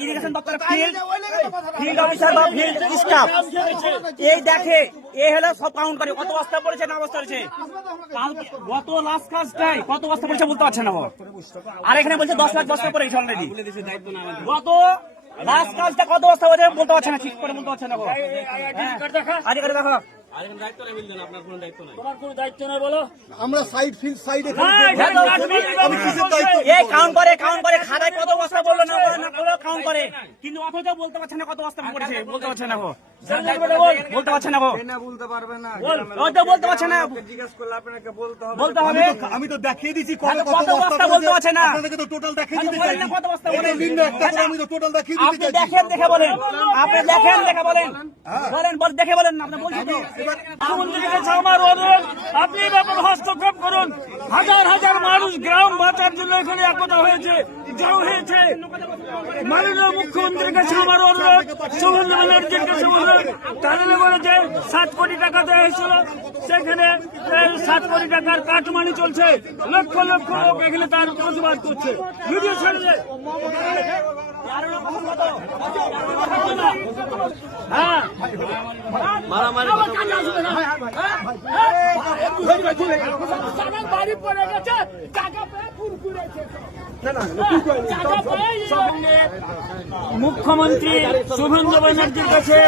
irrigation দপ্তরের field officer বা field staff এই দেখে এ হলো সব কাউন্ট করে কত বস্তা পড়েছে না বস্তা পড়েছে গত লাস্ট কাজটাই কত বস্তা পড়েছে বলতে পারছে না আর এখানে বলছে 10 লাখ বস্তা পড়েছে অলরেডি গত লাস্ট কাজটা কত বস্তা পড়েছে বলতে পারছে না ঠিক করে বলতে পারছে না আগে করে দেখো আমরা সাইড ফিল্ড সাইডে কাউন্ট করে খাতায় কত বস্তা বললো না কাউন্ট করে কিন্তু অথচ বলতে পারছে না কত বস্তা পড়েছে বলতে পারছে না বলতে পারছে না বলতে পারবে না বলতে পারছে না জিজ্ঞেস করলে আপনাকে বলতে হবে আমি তো দেখিয়ে দিচ্ছি কত বস্তা বলতে পারছে না আপনাকে তো টোটাল দেখিয়ে দিতে কত বস্তা বলেন আমি তো টোটাল দেখিয়ে আপনি দেখেন দেখে বলেন আপনি দেখেন দেখে বলেন দেখে বলেন আপনি বলছেন আমার অনুরোধ আপনি ব্যাপারে হস্তক্ষেপ করুন হাজার হাজার মানুষ গ্রাম বাঁচার জন্য এখানে একতা হয়েছে জড়ো হয়েছে মাননীয় মুখ্যমন্ত্রীর কাছে আমার অনুরোধ শুভেন্দু ব্যানার্জির কাছে অনুরোধ তাহলে বলে যে 7 কোটি টাকা দেওয়া হয়েছিল সেখানে 7 কোটি টাকার কাটমানি চলছে লক্ষ লক্ষ লোক এখানে তার প্রতিবাদ করছে ভিডিও ছেড়ে দেয় হ্যাঁ বাড়ি পড়ে গেছে মুখ্যমন্ত্রী শুভেন্দু ব্যানার্জির কাছে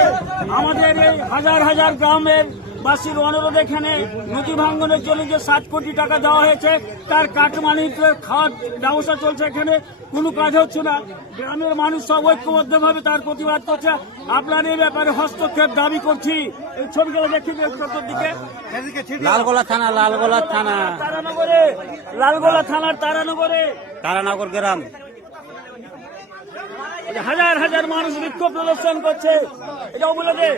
আমাদের এই হাজার হাজার গ্রামের বাসীর অনুরোধ এখানে নদী ভাঙ্গনের জন্য যে 7 কোটি টাকা দেওয়া হয়েছে তার কাটমানির খাত ব্যবসা চলছে এখানে কোনো কাজ হচ্ছে না গ্রামের মানুষ সব ঐক্যবদ্ধভাবে তার প্রতিবাদ করছে আপনার এই ব্যাপারে হস্তক্ষেপ দাবি করছি এই ছবিগুলো দেখি দিকে লালগোলা থানা তারানগরে লালগোলা থানার তারানগর গ্রাম হাজার হাজার মানুষ বিক্ষোভ প্রদর্শন করছে এটা বলে দে